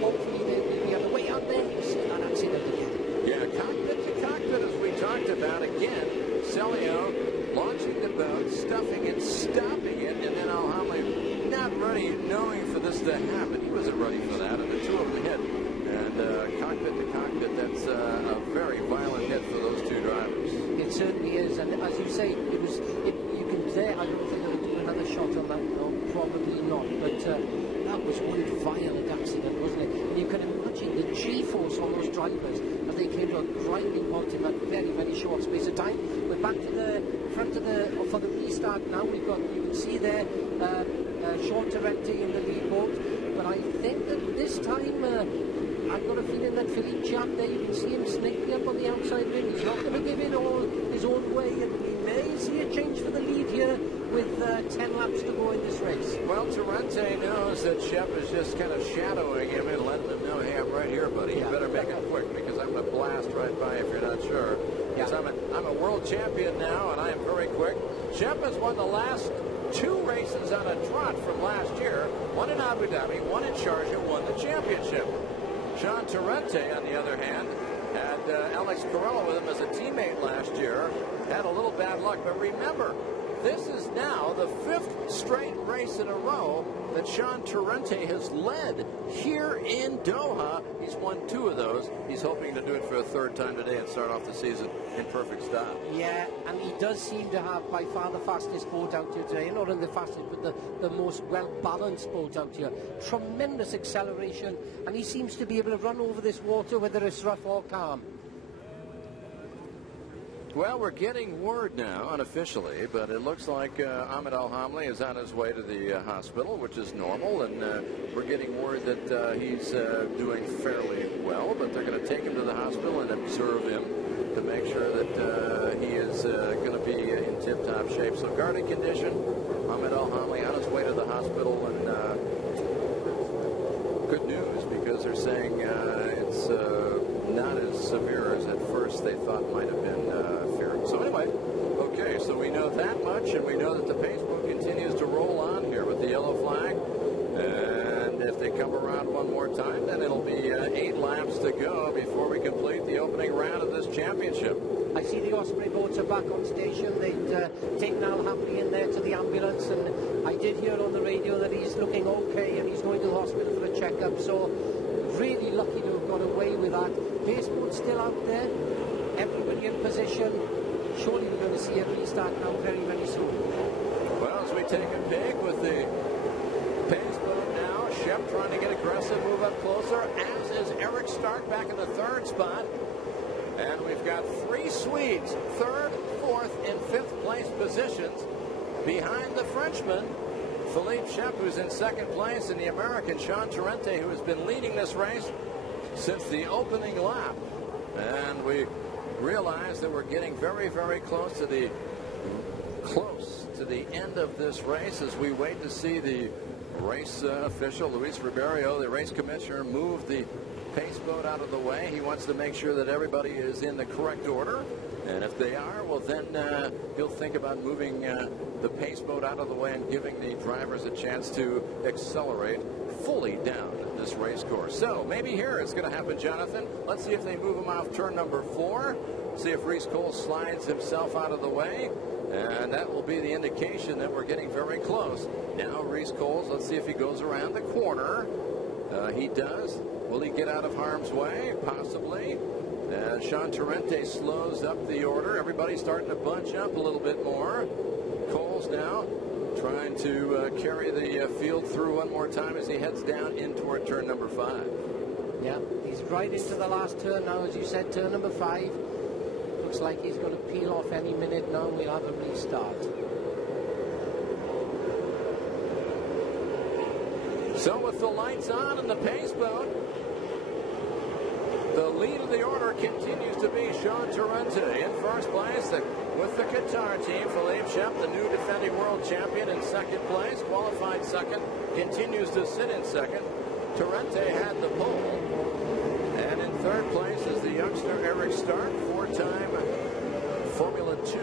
hopefully they'll be on the way out there. We'll see that accident again. Yeah, cockpit to cockpit, as we talked about again. Celio launching the boat, stuffing it, stopping it, and then Alhamli not ready, knowing for this to happen. He wasn't ready for that, and the two of them hit. And cockpit to cockpit, that's a very violent hit for those two drivers. It certainly is, and as you say, you can say, I don't think they'll do another shot on that, no, probably not, but that was one violent accident, wasn't it? And you can imagine the G-force on those drivers as they came to a grinding halt in a very, very short space of time. We're back to the front of for the restart now. We've got, you can see there, Sean Torrente in the lead boat, but I think that this time, I've got a feeling that Philippe Chiap there, you can see him sneaking up on the outside rim. He's not going to give it all his own way, and we may see a change for the lead here with 10 laps to go in this race. Well, Torrente knows that Shep is just kind of shadowing him and letting him know, hey, I'm right here, buddy. You better make it quick, because I'm going to blast right by if you're not sure. Because I'm a world champion now, and I am very quick. Shep has won the last 2 races on a trot from last year. One in Abu Dhabi, one in Sharjah, won the championship. Sean Torrente, on the other hand, had Alex Carella with him as a teammate last year. Had a little bad luck, but remember, this is now the 5th straight race in a row that Sean Torrente has led here in Doha. He's won 2 of those. He's hoping to do it for a 3rd time today and start off the season in perfect style. Yeah, and he does seem to have by far the fastest boat out here today. Not only the fastest, but the most well-balanced boat out here. Tremendous acceleration, and he seems to be able to run over this water whether it's rough or calm. Well, we're getting word now, unofficially, but it looks like Ahmed Al-Hamli is on his way to the hospital, which is normal, and we're getting word that he's doing fairly well, but they're going to take him to the hospital and observe him to make sure that he is going to be in tip-top shape. So guarded condition, Ahmed Al-Hamli on his way to the hospital, and good news, because they're saying it's not as severe as at first they thought might have been feared. So anyway, okay, so we know that much, and we know that the pace boat continues to roll on here with the yellow flag. And if they come around one more time, then it'll be 8 laps to go before we complete the opening round of this championship. I see the Osprey boats are back on station. They'd taken Al Hamley in there to the ambulance, and I did hear on the radio that he's looking okay and he's going to the hospital for a checkup. So really lucky to have got away with that. Pace boat's still out there. Everybody in position. Surely we're going to see a restart now very, very soon. Well, as we take a peek with the pace boat now, Shep trying to get aggressive, move up closer, as is Eric Stark back in the 3rd spot. And we've got 3 Swedes, 3rd, 4th, and 5th place positions behind the Frenchman, Philippe Shep, who's in 2nd place, and the American Sean Torrente, who has been leading this race since the opening lap. And we realize that we're getting very, very close to the end of this race as we wait to see the race official, Luis Ribeiro, the race commissioner, move the pace boat out of the way. He wants to make sure that everybody is in the correct order, and if they are, well, then he'll think about moving the pace boat out of the way and giving the drivers a chance to accelerate fully down this race course. So maybe here it's going to happen, Jonathan. Let's see if they move him off turn number 4. See if Reese Cole slides himself out of the way, and that will be the indication that we're getting very close. Now Reese Coles, let's see if he goes around the corner. He does. Will he get out of harm's way? Possibly. Sean Torrente slows up the order. Everybody's starting to bunch up a little bit more. Coles now trying to carry the field through one more time as he heads down in toward turn number 5. Yeah, he's right into the last turn now, as you said, turn number 5. Looks like he's going to peel off any minute now. We'll have a restart. So with the lights on and the pace boat, the lead of the order continues to be Sean Torrente in 1st place with the Qatar team. Philippe Shep, the new defending world champion, in 2nd place, qualified 2nd, continues to sit in 2nd. Torrente had the pole. And in 3rd place is the youngster Eric Stark, 4-time Formula 2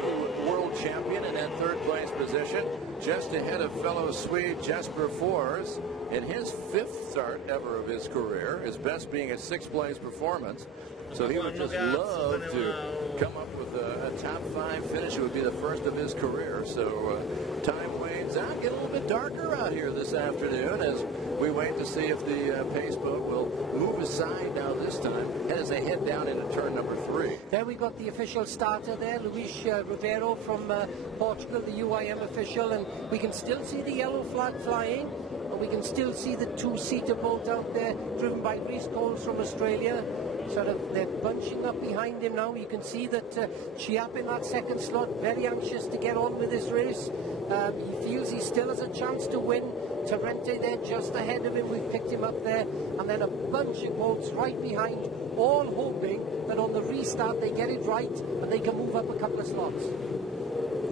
world champion, and in 3rd place position, just ahead of fellow Swede Jesper Fors in his 5th start ever of his career, his best being a 6th place performance. So he would just love to come up with a top 5 finish. It would be the first of his career. So time wanes out, get a little bit darker out here this afternoon as we wait to see if the pace boat will move aside now this time as they head down into turn number 3. There we got the official starter there, Luis Ribeiro from Portugal, the UIM official, and we can still see the yellow flag flying, and we can still see the 2-seater boat out there driven by Reese Coles from Australia. Sort of they're bunching up behind him now. You can see that Chiap in that 2nd slot, very anxious to get on with this race. He feels he still has a chance to win. Torrente there just ahead of him. We've picked him up there, and then a bunch of boats right behind, all hoping that on the restart they get it right and they can move up a couple of slots.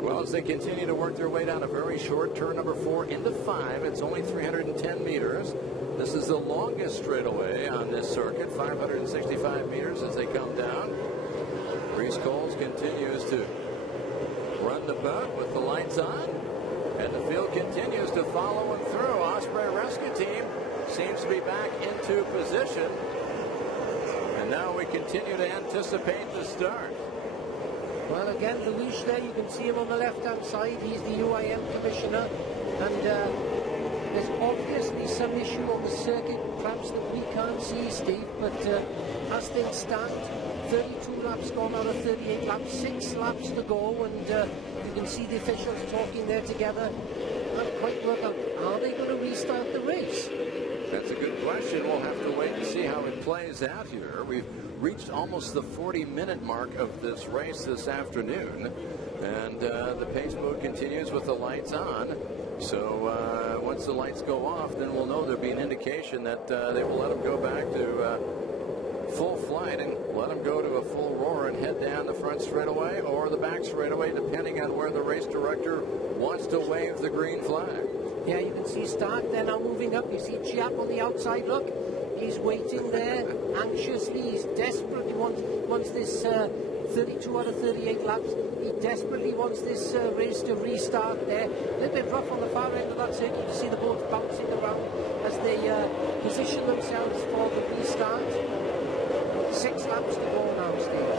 Well, as they continue to work their way down a very short turn number 4 into 5, it's only 310 meters. This is the longest straightaway on this circuit, 565 meters as they come down. Reese Coles continues to run the boat with the lights on, and the field continues to follow him through. Osprey Rescue Team seems to be back into position, and now we continue to anticipate the start. Well, again, Luis there, you can see him on the left-hand side. He's the UIM commissioner, and there's obviously some issue on the circuit, perhaps that we can't see, Steve, but as things stand, 32 laps gone out of 38 laps, 6 laps to go, and you can see the officials talking there together. Can't quite work out, are they going to restart the race? That's a good question. We'll have to wait and see how it plays out here. We've reached almost the 40-minute mark of this race this afternoon, and the pace boat continues with the lights on. So once the lights go off, then we'll know there'll be an indication that they will let them go back to full flight and let them go to a full roar and head down the front straightaway or the back straightaway, depending on where the race director wants to wave the green flag. Yeah, you can see Stark there now moving up. You see Chiap on the outside. Look, He's waiting there anxiously. He's desperately wants this 32 out of 38 laps. He desperately wants this race to restart there. A little bit rough on the far end of that circuit. You see the boats bouncing around as they position themselves for the restart. 6 laps to go now, Steve.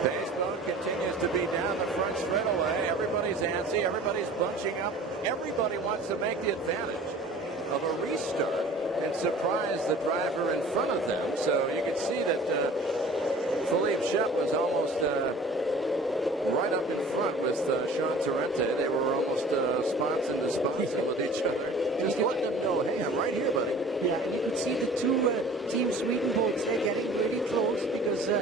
Powerboat continues to be down the front straightaway. Everybody's antsy. Everybody's bunching up. Everybody wants to make the advantage of a restart and surprise the driver in front of them. So you can see that Philippe Shep was almost right up in front with Sean Torrente. They were almost sponsor to sponsor with each other. Just letting them know, hey, I'm right here, buddy. Yeah, and you could see the two Team Sweden boats there getting really close because, we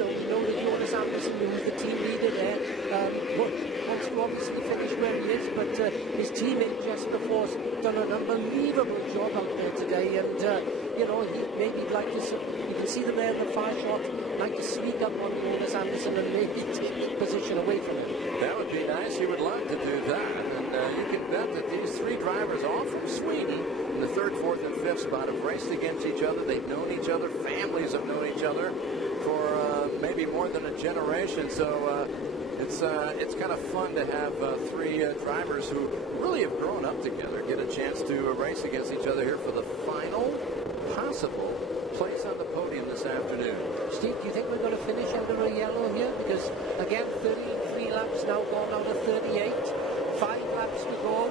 know that Jonas Anderson, who's the team leader there, wants to obviously finish where he is, but his teammate, Jesper Force, done an unbelievable job out there today, and, maybe like to, you can see them there in the far shot, like to sneak up on Jonas Anderson and maybe take position away from him. That would be nice. He would love to do that. And you can bet that these 3 drivers, all from Sweden, in the 3rd, 4th, and 5th spot, have raced against each other. They've known each other. Families have known each other for maybe more than a generation. So it's kind of fun to have 3 drivers who really have grown up together get a chance to race against each other here for the final possible place on the podium this afternoon. Steve, do you think we're going to finish under a yellow here? Because, again, 33 laps now gone out of 38. 5 laps to go.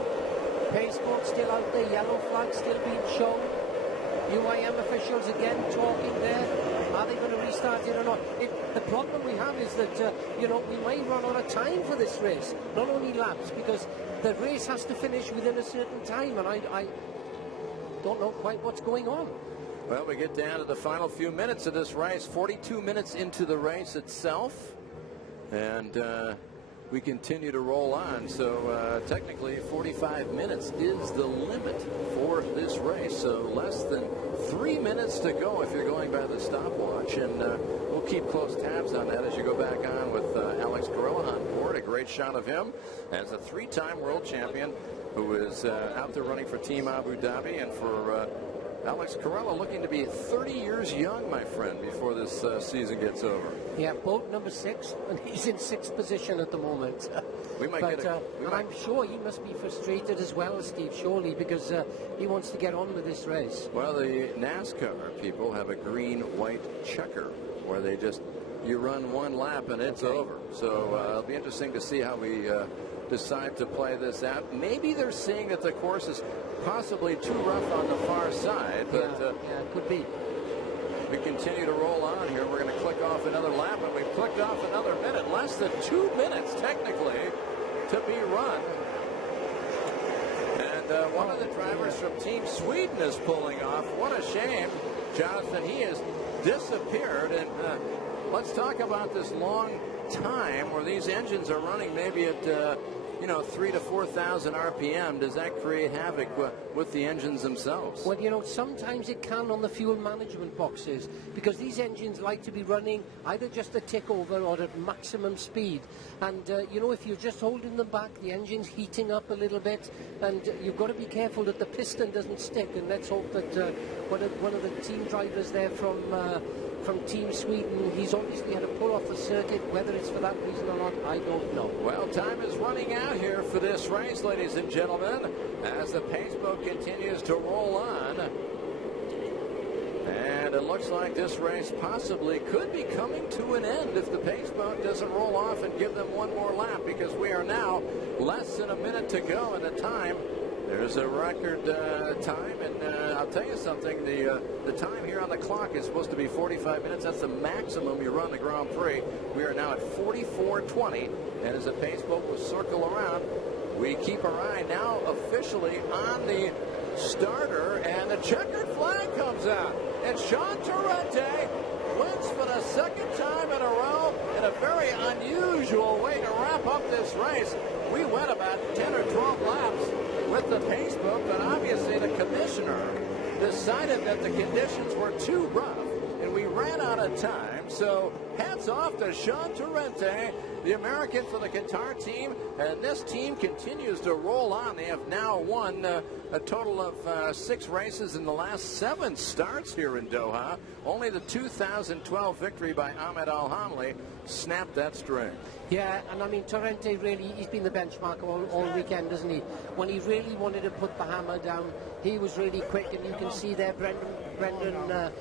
Powerboat still out there. Yellow flag still being shown. UIM officials again talking there. Are they going to restart it or not? The problem we have is that, we may run out of time for this race. Not only laps, because the race has to finish within a certain time. And I don't know quite what's going on. Well, we get down to the final few minutes of this race, 42 minutes into the race itself, and we continue to roll on. So technically 45 minutes is the limit for this race, so less than 3 minutes to go if you're going by the stopwatch, and we'll keep close tabs on that as you go back on with Alex Carrella on board. A great shot of him as a 3-time world champion who is out there running for Team Abu Dhabi, and for Alex Carrella looking to be 30 years young, my friend, before this season gets over. Yeah, boat number 6, and he's in 6th position at the moment. We might I'm sure he must be frustrated as well, Steve, surely, because he wants to get on with this race. Well, the NASCAR people have a green-white checker where they just, you run 1 lap and it's over. So it'll be interesting to see how we decide to play this out. Maybe they're seeing that the course is possibly too rough on the far side, but it could be. We continue to roll on here. We're going to click off another lap, and we've clicked off another minute. Less than 2 minutes, technically, to be run. And one of the drivers from Team Sweden is pulling off. What a shame, Jonathan. He has disappeared. And let's talk about this long time where these engines are running maybe at 3,000 to 4,000 RPM. Does that create havoc with the engines themselves? Well, sometimes it can on the fuel management boxes, because these engines like to be running either just a tick over or at maximum speed. And, if you're just holding them back, the engine's heating up a little bit, and you've got to be careful that the piston doesn't stick. And let's hope that one of the team drivers there from Team Sweden, he's obviously had to pull off the circuit. Whether it's for that reason or not, I don't know. Well, time is running out here for this race, ladies and gentlemen, as the Powerboat continues to roll on. And it looks like this race possibly could be coming to an end if the Powerboat doesn't roll off and give them one more lap, because we are now less than a minute to go in the time. There's a record time, and I'll tell you something, the time here on the clock is supposed to be 45 minutes. That's the maximum you run the Grand Prix. We are now at 44:20, and as the Powerboat will circle around, we keep our eye now officially on the starter, and the checkered flag comes out. And Sean Torrente wins for the 2nd time in a row in a very unusual way to wrap up this race. We went about 10 or 12 laps with the Powerboat, but obviously the commissioner decided that the conditions were too rough, and we ran out of time. time. So hats off to Sean Torrente, the American for the Qatar team. And this team continues to roll on. They have now won a total of 6 races in the last 7 starts here in Doha. Only the 2012 victory by Ahmed Al-Hamli snapped that string. Yeah, and I mean, Torrente really, he's been the benchmark all weekend, hasn't he? When he really wanted to put the hammer down, he was really quick, and you can see there Brendan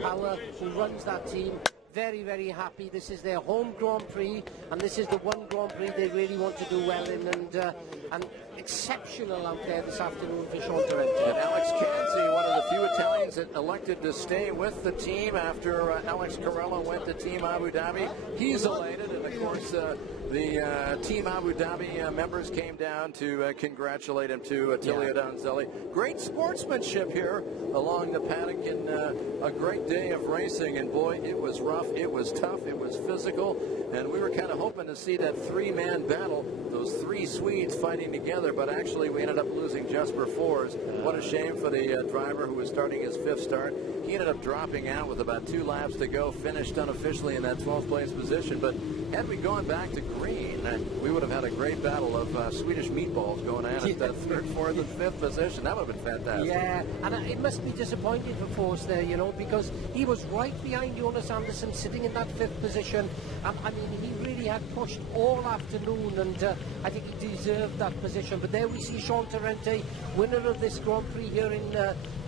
Power, who runs that team, very, very happy. This is their home Grand Prix, and this is the one Grand Prix they really want to do well in, and exceptional out there this afternoon for Sean Torrente. And Alex Canzi, one of the few Italians that elected to stay with the team after Alex Carella went to Team Abu Dhabi. He's elated, and of course the Team Abu Dhabi members came down to congratulate him too. Attilio Donzelli. Great sportsmanship here along the paddock, and a great day of racing. And boy, it was rough, it was tough, it was physical, and we were kind of hoping to see that 3-man battle, those 3 Swedes fighting together, but actually we ended up losing Jesper Fors. What a shame for the driver who was starting his 5th start. He ended up dropping out with about 2 laps to go, finished unofficially in that 12th place position. But had we gone back to green, we would have had a great battle of Swedish meatballs going at it, that 3rd, 4th, and 5th position. That would have been fantastic. Yeah, and it must be disappointing for Force there, you know, because he was right behind Jonas Andersson, sitting in that 5th position. I mean, he really had pushed all afternoon, and I think he deserved that position. But there we see Sean Torrente, winner of this Grand Prix here in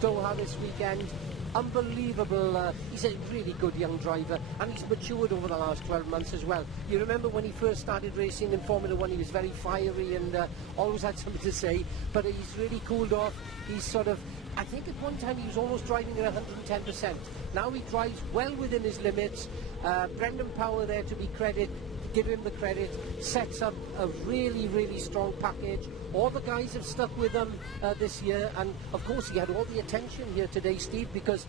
Doha this weekend. Unbelievable. He's a really good young driver, and he's matured over the last 12 months as well. You remember when he first started racing in Formula 1, he was very fiery and always had something to say, but he's really cooled off. He's sort of, I think at one time he was almost driving at 110%. Now he drives well within his limits. Brendan Power there to be credited. Give him the credit, sets up a really, really strong package. All the guys have stuck with him this year, and of course he had all the attention here today, Steve, because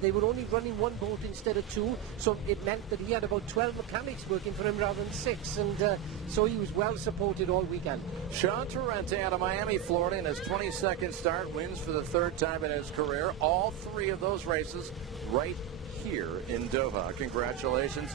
they were only running 1 boat instead of 2, so it meant that he had about 12 mechanics working for him rather than 6, and so he was well supported all weekend. Sean Torrente out of Miami, Florida, in his 22nd start, wins for the 3rd time in his career. All 3 of those races right here in Doha. Congratulations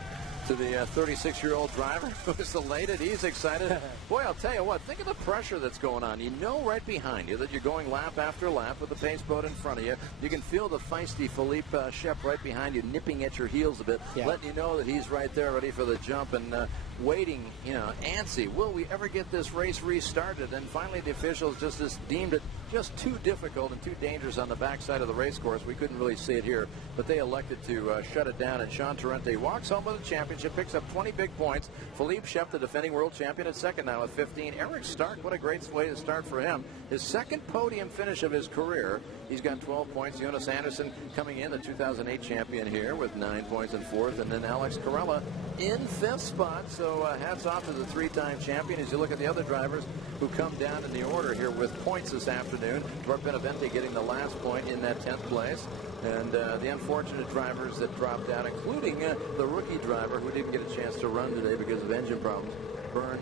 to the 36-year-old driver who is elated. He's excited. Boy, I'll tell you what, think of the pressure that's going on. You know right behind you that you're going lap after lap with the pace boat in front of you. You can feel the feisty Philippe Shep right behind you, nipping at your heels a bit, letting you know that he's right there ready for the jump, and waiting, you know, antsy. Will we ever get this race restarted? And finally the officials just deemed it just too difficult and too dangerous on the backside of the race course. We couldn't really see it here, but they elected to shut it down, and Sean Torrente walks home with the championship, picks up 20 big points. Philippe Shep, the defending world champion, at 2nd now with 15. Eric Stark, what a great way to start for him. His 2nd podium finish of his career. He's got 12 points. Jonas Andersson coming in, the 2008 champion here, with 9 points in 4th. And then Alex Carella in 5th spot. So hats off to the 3-time champion. As you look at the other drivers who come down in the order here with points this afternoon. Bart Benavente getting the last point in that 10th place. And the unfortunate drivers that dropped out, including the rookie driver who didn't get a chance to run today because of engine problems. Bern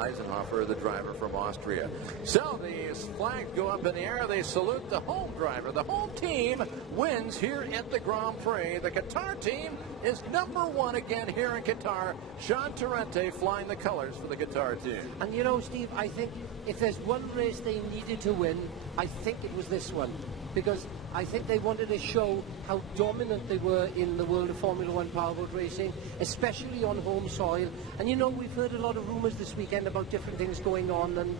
Eisenhofer, the driver from Austria. So the flags go up in the air. They salute the home driver. The home team wins here at the Grand Prix. The Qatar team is #1 again here in Qatar. Sean Torrente flying the colors for the Qatar team. And you know, Steve, I think if there's one race they needed to win, I think it was this one, because I think they wanted to show how dominant they were in the world of Formula 1 powerboat racing, especially on home soil. And you know, we've heard a lot of rumours this weekend about different things going on, and